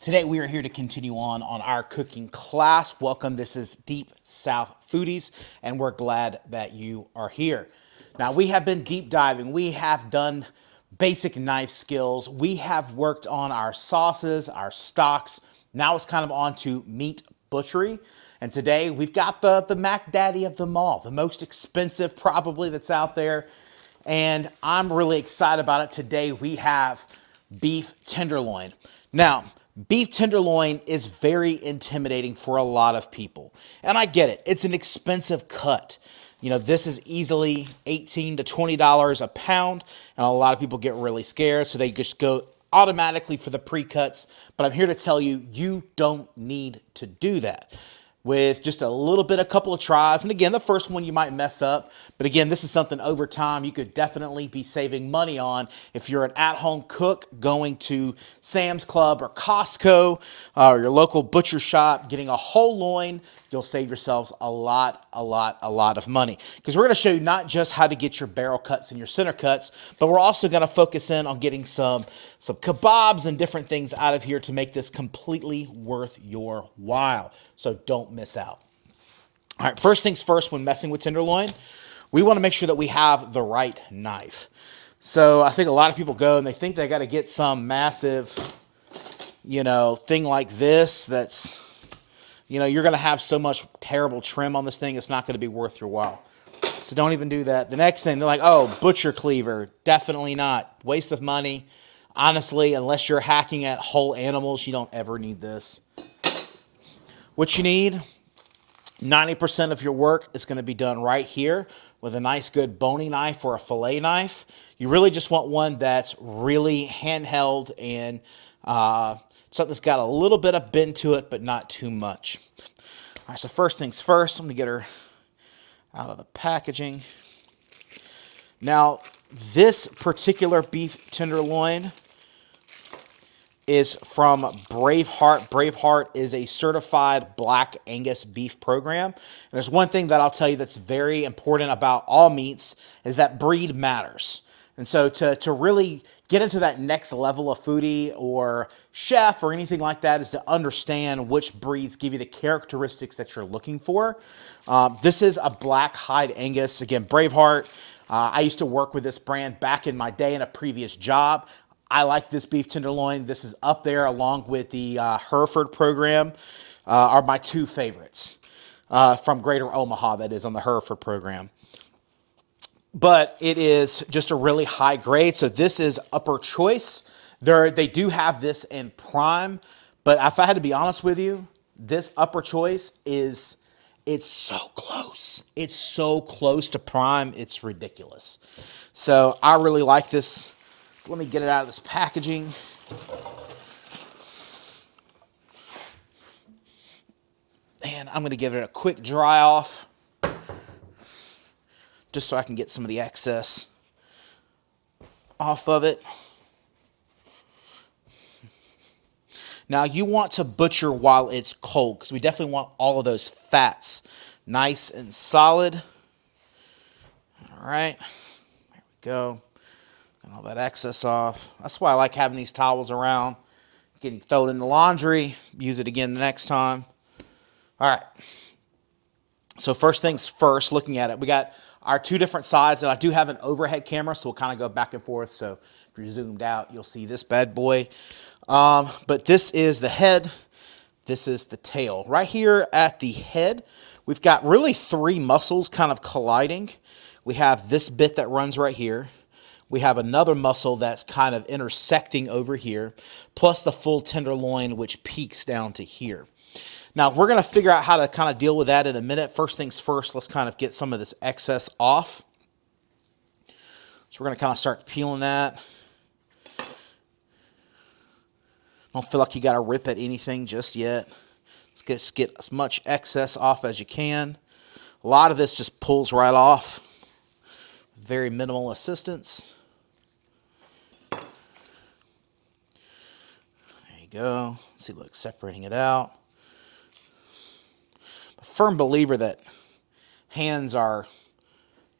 Today we are here to continue on our cooking class. Welcome, this is Deep South Foodies, and we're glad that you are here. Now we have been deep diving, we have done basic knife skills, we have worked on our sauces, our stocks. Now it's kind of on to meat butchery. And today we've got the Mac Daddy of them all, the most expensive probably that's out there. And I'm really excited about it. Today we have beef tenderloin. Now, beef tenderloin is very intimidating for a lot of people. And I get it. It's an expensive cut. You know, this is easily $18 to $20 a pound, and a lot of people get really scared, so they just go automatically for the pre-cuts. But I'm here to tell you, you don't need to do that. With just a couple of tries. And again, the first one you might mess up. But again, this is something over time you could definitely be saving money on if you're an at-home cook going to Sam's Club or Costco or your local butcher shop, getting a whole loin. You'll save yourselves a lot of money. Because we're going to show you not just how to get your barrel cuts and your center cuts, but we're also going to focus in on getting some kebabs and different things out of here to make this completely worth your while. So don't miss out. All right, first things first, when messing with tenderloin, we want to make sure that we have the right knife. So I think a lot of people go and they think they got to get some massive, thing like this that's, you're going to have so much terrible trim on this thing, it's not going to be worth your while. So don't even do that. The next thing, they're like, oh, butcher cleaver. Definitely not. Waste of money. Honestly, unless you're hacking at whole animals, you don't ever need this. What you need, 90% of your work is going to be done right here with a nice good bony knife or a fillet knife. You really just want one that's really handheld and something that's got a little bit of bend to it, but not too much. All right, so first things first, I'm going to get her out of the packaging. Now, this particular beef tenderloin is from Braveheart. Braveheart is a certified Black Angus beef program. And there's one thing that I'll tell you that's very important about all meats is that breed matters. And so to really get into that next level of foodie or chef or anything like that is to understand which breeds give you the characteristics that you're looking for. This is a Black Hide Angus. Again, Braveheart. I used to work with this brand back in my day in a previous job. I like this beef tenderloin. This is up there along with the Hereford program are my two favorites from Greater Omaha, that is, on the Hereford program. But it is just a really high grade. So this is upper choice. They do have this in prime, but if I had to be honest with you, this upper choice it's so close. It's so close to prime. It's ridiculous. So I really like this. So let me get it out of this packaging. And I'm going to give it a quick dry off, just so I can get some of the excess off of it. Now you want to butcher while it's cold because we definitely want all of those fats nice and solid. All right, there we go. Get all that excess off. That's why I like having these towels around. You can throw it in the laundry, use it again the next time. All right. So first things first, looking at it, we got our two different sides, and I do have an overhead camera, so we'll kind of go back and forth. So if you're zoomed out, you'll see this bad boy. But this is the head. This is the tail. Right here at the head, we've got really three muscles kind of colliding. We have this bit that runs right here. We have another muscle that's kind of intersecting over here, plus the full tenderloin, which peaks down to here. Now, we're going to figure out how to kind of deal with that in a minute. First things first, let's kind of get some of this excess off. So we're going to kind of start peeling that. Don't feel like you got to rip at anything just yet. Let's get as much excess off as you can. A lot of this just pulls right off. Very minimal assistance. There you go. See, look, separating it out. A firm believer that hands are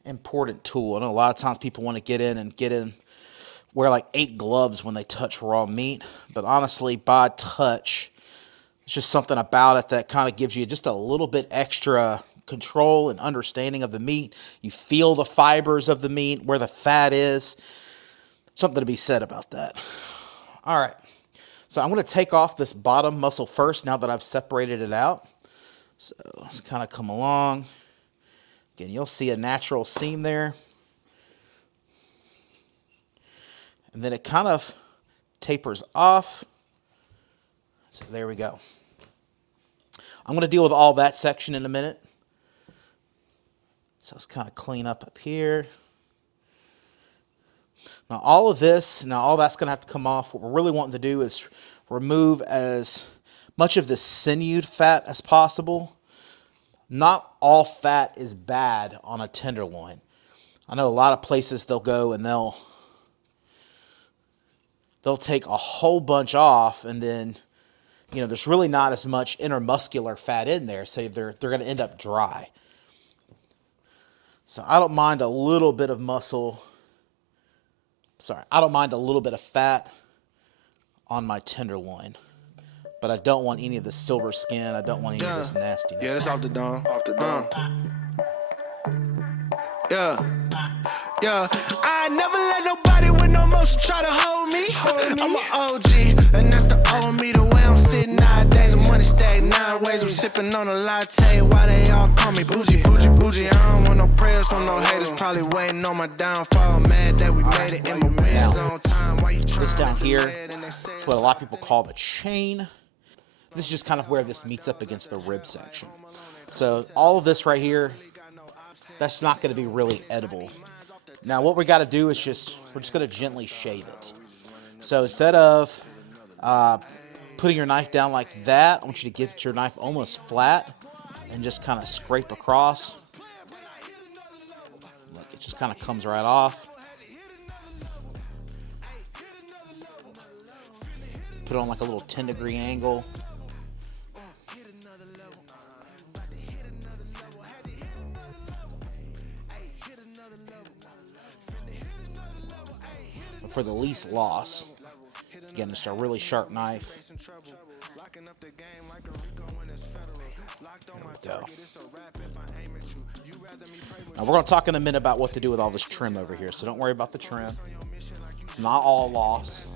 an important tool. I know a lot of times people want to get in wear like 8 gloves when they touch raw meat. But honestly, by touch, it's just something about it that kind of gives you just a little bit extra control and understanding of the meat. You feel the fibers of the meat, where the fat is. Something to be said about that. All right. So I'm going to take off this bottom muscle first now that I've separated it out. So let's kind of come along. Again, you'll see a natural seam there. And then it kind of tapers off. So there we go. I'm going to deal with all that section in a minute. So let's kind of clean up here. Now all that's going to have to come off. What we're really wanting to do is remove as much of the sinewed fat as possible. Not all fat is bad on a tenderloin. I know a lot of places they'll go and they'll take a whole bunch off, and then, you know, there's really not as much intermuscular fat in there, so they're going to end up dry. So I don't mind a little bit of muscle. Sorry, I don't mind a little bit of fat on my tenderloin, but I don't want any of the silver skin. I don't want any of this nastiness. Yeah, that's off the dome. Off the dome. Yeah. I never let nobody with no motion try to hold me. I'm an OG, and that's the old me. The way I'm sitting nowadays, the money stacked 9 ways. I'm sipping on a latte. Why they all call me bougie? Bougie. I don't want no prayers from no haters. Probably waiting on my downfall. Mad that we made it in my wins on time. Why you trying? This down here, it's what a lot of people call the chain. This is just kind of where this meets up against the rib section. So all of this right here, that's not going to be really edible. Now what we got to do is we're just going to gently shave it. So instead of putting your knife down like that, I want you to get your knife almost flat and just kind of scrape across. Look, it just kind of comes right off. Put it on like a little 10-degree angle. For the least loss. Again, just a really sharp knife. There we go. Now we're going to talk in a minute about what to do with all this trim over here, so don't worry about the trim. It's not all loss,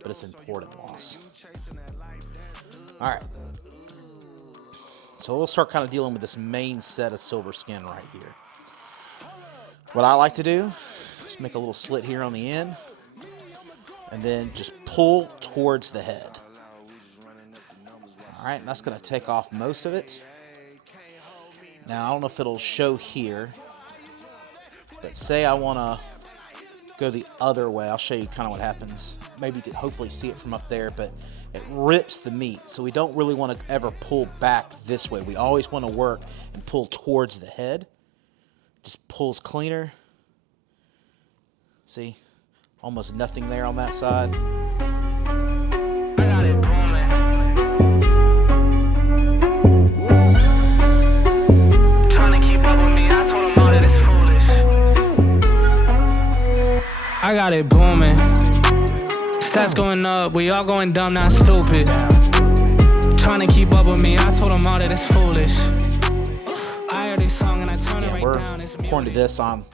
but it's important loss. All right. So we'll start kind of dealing with this main set of silver skin right here. What I like to do, just make a little slit here on the end, and then just pull towards the head. All right, and that's going to take off most of it. Now, I don't know if it'll show here, but say I want to go the other way. I'll show you kind of what happens. Maybe you can hopefully see it from up there, but it rips the meat. So we don't really want to ever pull back this way. We always want to work and pull towards the head. Just pulls cleaner. See, almost nothing there on that side. I got it booming. Stats going up, we all going dumb, not stupid. Trying to keep up with me, I told them all that it's foolish. I heard this song and I turn it right down. According to this, I'm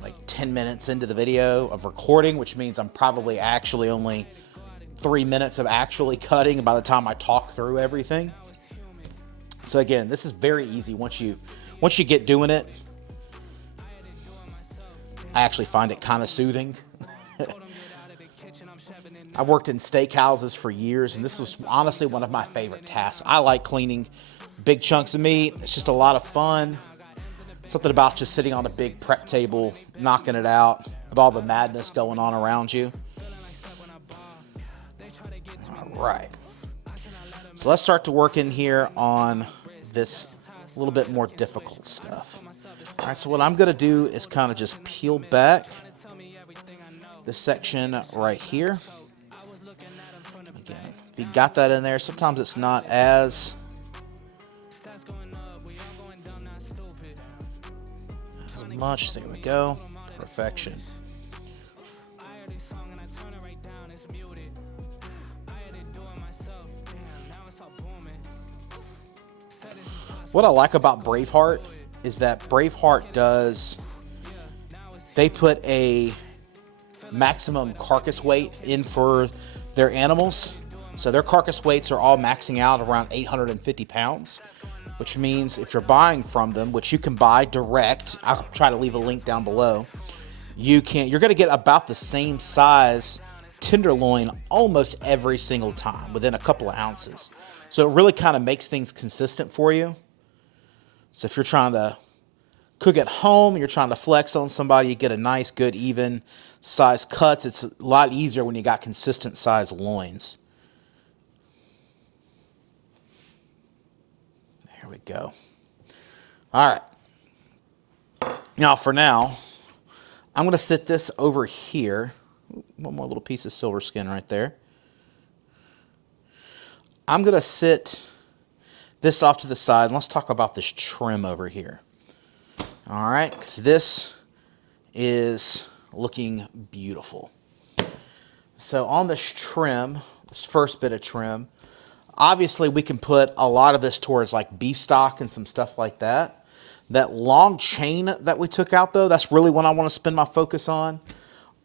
like 10 minutes into the video of recording, which means I'm probably actually only 3 minutes of actually cutting by the time I talk through everything. So again, this is very easy once you get doing it. I actually find it kind of soothing. I worked in steakhouses for years, and this was honestly one of my favorite tasks. I like cleaning big chunks of meat. It's just a lot of fun. Something about just sitting on a big prep table, knocking it out with all the madness going on around you. All right. So let's start to work in here on this little bit more difficult stuff. All right, so what I'm going to do is kind of just peel back this section right here. Again, if you got that in there, sometimes it's not as much. There we go. Perfection. What I like about Braveheart is that Braveheart they put a maximum carcass weight in for their animals. So their carcass weights are all maxing out around 850 pounds, which means if you're buying from them, which you can buy direct, I'll try to leave a link down below, you're going to get about the same size tenderloin almost every single time within a couple of ounces. So it really kind of makes things consistent for you. So if you're trying to cook at home, you're trying to flex on somebody, you get a nice, good, even size cuts. It's a lot easier when you got consistent size loins. There we go. All right. Now, for now, I'm going to sit this over here. One more little piece of silver skin right there. I'm going to sit this off to the side. And let's talk about this trim over here. All right, because this is looking beautiful. So on this trim, this first bit of trim, obviously we can put a lot of this towards like beef stock and some stuff like that. That long chain that we took out though, that's really what I want to spend my focus on.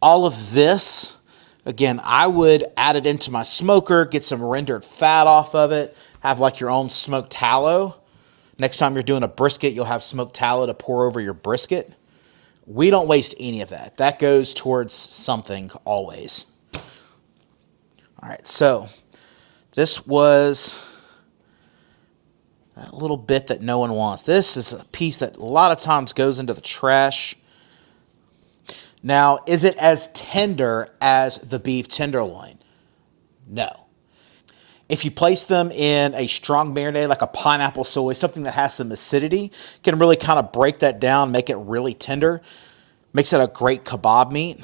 All of this, again, I would add it into my smoker, get some rendered fat off of it, have like your own smoked tallow. Next time you're doing a brisket, you'll have smoked tallow to pour over your brisket. We don't waste any of that. That goes towards something always. All right, so this was that little bit that no one wants. This is a piece that a lot of times goes into the trash. Now, is it as tender as the beef tenderloin? No. If you place them in a strong marinade, like a pineapple soy, something that has some acidity, can really kind of break that down, make it really tender. Makes it a great kebab meat.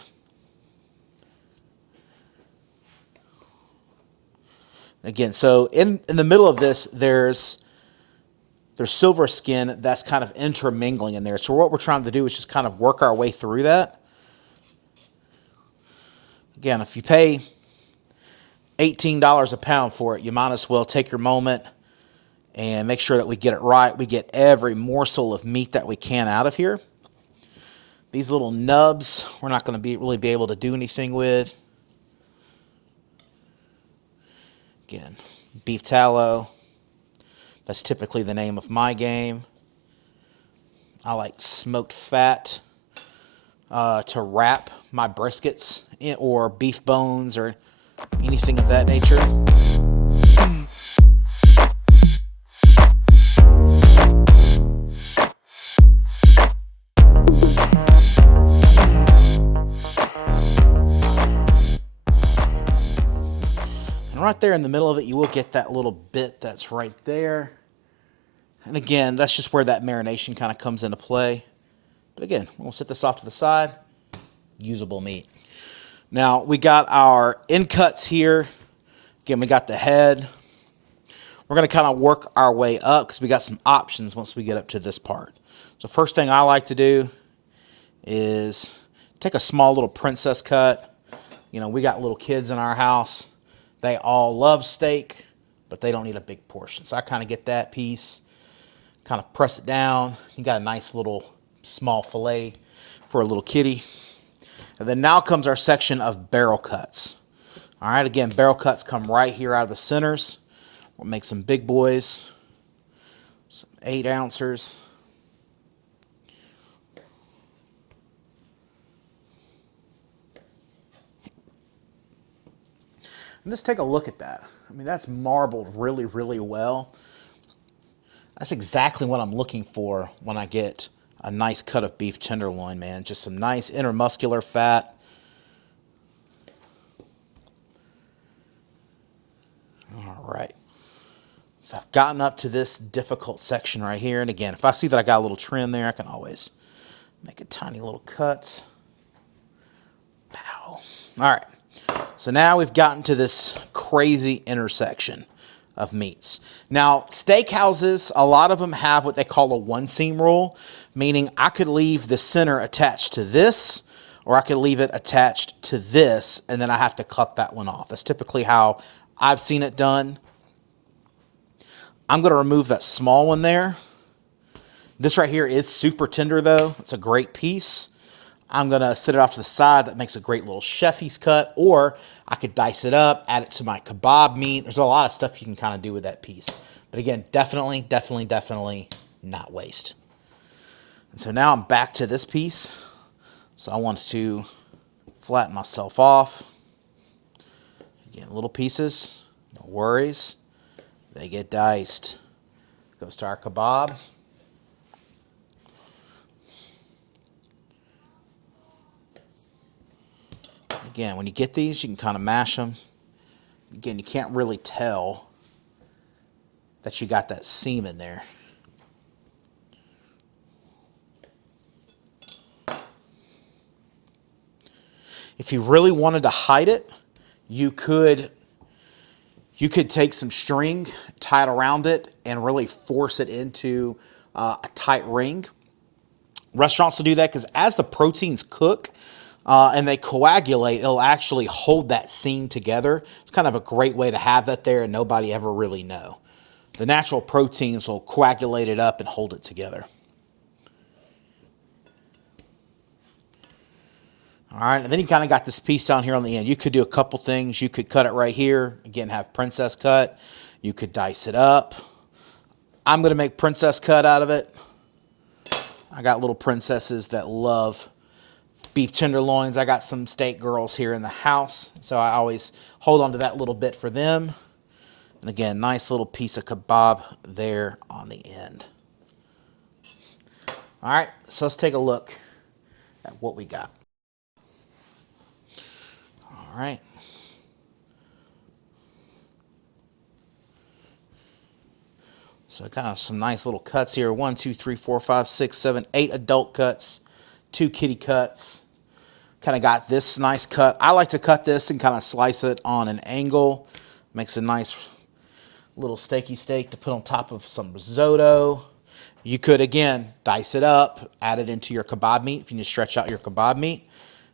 Again, so in the middle of this, there's silver skin that's kind of intermingling in there. So what we're trying to do is just kind of work our way through that. Again, if you pay $18 a pound for it, you might as well take your moment and make sure that we get it right. We get every morsel of meat that we can out of here. These little nubs, we're not going to really be able to do anything with. Again, beef tallow. That's typically the name of my game. I like smoked fat to wrap my briskets or beef bones or anything of that nature. And right there in the middle of it, you will get that little bit that's right there. And again, that's just where that marination kind of comes into play. But again, we'll set this off to the side. Usable meat. Now, we got our end cuts here. Again, we got the head. We're going to kind of work our way up because we got some options once we get up to this part. So first thing I like to do is take a small little princess cut. You know, we got little kids in our house. They all love steak, but they don't need a big portion. So I kind of get that piece, kind of press it down. You got a nice little small fillet for a little kitty. And then now comes our section of barrel cuts. All right, again, barrel cuts come right here out of the centers. We'll make some big boys, some 8-ouncers. And just take a look at that. I mean, that's marbled really, really well. That's exactly what I'm looking for when I get a nice cut of beef tenderloin, man. Just some nice intermuscular fat. All right. So I've gotten up to this difficult section right here. And again, if I see that I got a little trim there, I can always make a tiny little cut. Pow. All right. So now we've gotten to this crazy intersection of meats. Now, steakhouses, a lot of them have what they call a one-seam rule, meaning I could leave the center attached to this, or I could leave it attached to this, and then I have to cut that one off. That's typically how I've seen it done. I'm going to remove that small one there. This right here is super tender though. It's a great piece. I'm gonna set it off to the side. That makes a great little chefy's cut, or I could dice it up, add it to my kebab meat. There's a lot of stuff you can kind of do with that piece. But again, definitely not waste. And so now I'm back to this piece. So I want to flatten myself off. Again, little pieces, no worries. They get diced. Goes to our kebab. Again, when you get these, you can kind of mash them. Again, you can't really tell that you got that seam in there. If you really wanted to hide it, you could take some string, tie it around it, and really force it into a tight ring. Restaurants will do that because as the proteins cook, and they coagulate, it'll actually hold that seam together. It's kind of a great way to have that there and nobody ever really know. The natural proteins will coagulate it up and hold it together. All right, and then you kind of got this piece down here on the end. You could do a couple things. You could cut it right here. Again, have princess cut. You could dice it up. I'm going to make princess cut out of it. I got little princesses that love beef tenderloins. I got some steak girls here in the house, so I always hold on to that little bit for them. And again, nice little piece of kebab there on the end. All right, so let's take a look at what we got. All right. So kind of some nice little cuts here. 1, 2, 3, 4, 5, 6, 7, 8 adult cuts. 2 kitty cuts. Kind of got this nice cut. I like to cut this and kind of slice it on an angle. Makes a nice little steaky steak to put on top of some risotto. You could, again, dice it up, add it into your kebab meat if you need to stretch out your kebab meat.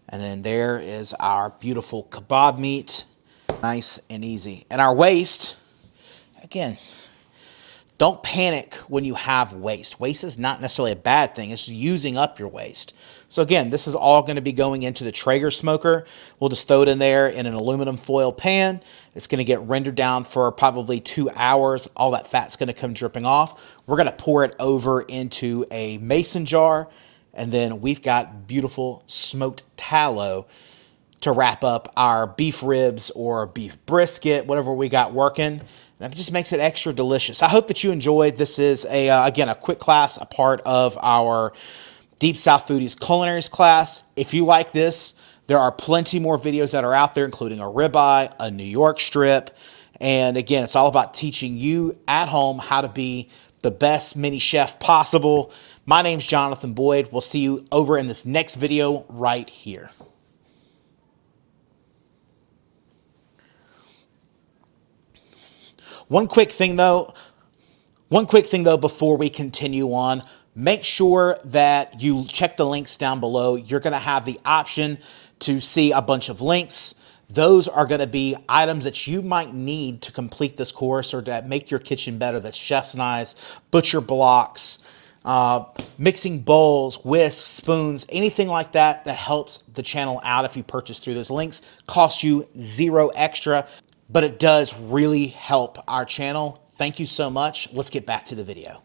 And then there is our beautiful kebab meat. Nice and easy. And our waste, again, don't panic when you have waste. Waste is not necessarily a bad thing. It's using up your waste. So again, this is all going to be going into the Traeger smoker. We'll just throw it in there in an aluminum foil pan. It's going to get rendered down for probably 2 hours. All that fat's going to come dripping off. We're going to pour it over into a mason jar. And then we've got beautiful smoked tallow to wrap up our beef ribs or beef brisket, whatever we got working. And it just makes it extra delicious. I hope that you enjoyed. This is, again, a quick class, a part of our Deep South Foodies Culinaries class. If you like this, there are plenty more videos that are out there, including a ribeye, a New York strip. And again, it's all about teaching you at home how to be the best mini chef possible. My name's Jonathan Boyd. We'll see you over in this next video right here. One quick thing though before we continue on, make sure that you check the links down below. You're going to have the option to see a bunch of links. Those are going to be items that you might need to complete this course or to make your kitchen better. That's chef's knives, butcher blocks, mixing bowls, whisks, spoons, anything like that that helps the channel out if you purchase through those links. Costs you zero extra, but it does really help our channel. Thank you so much. Let's get back to the video.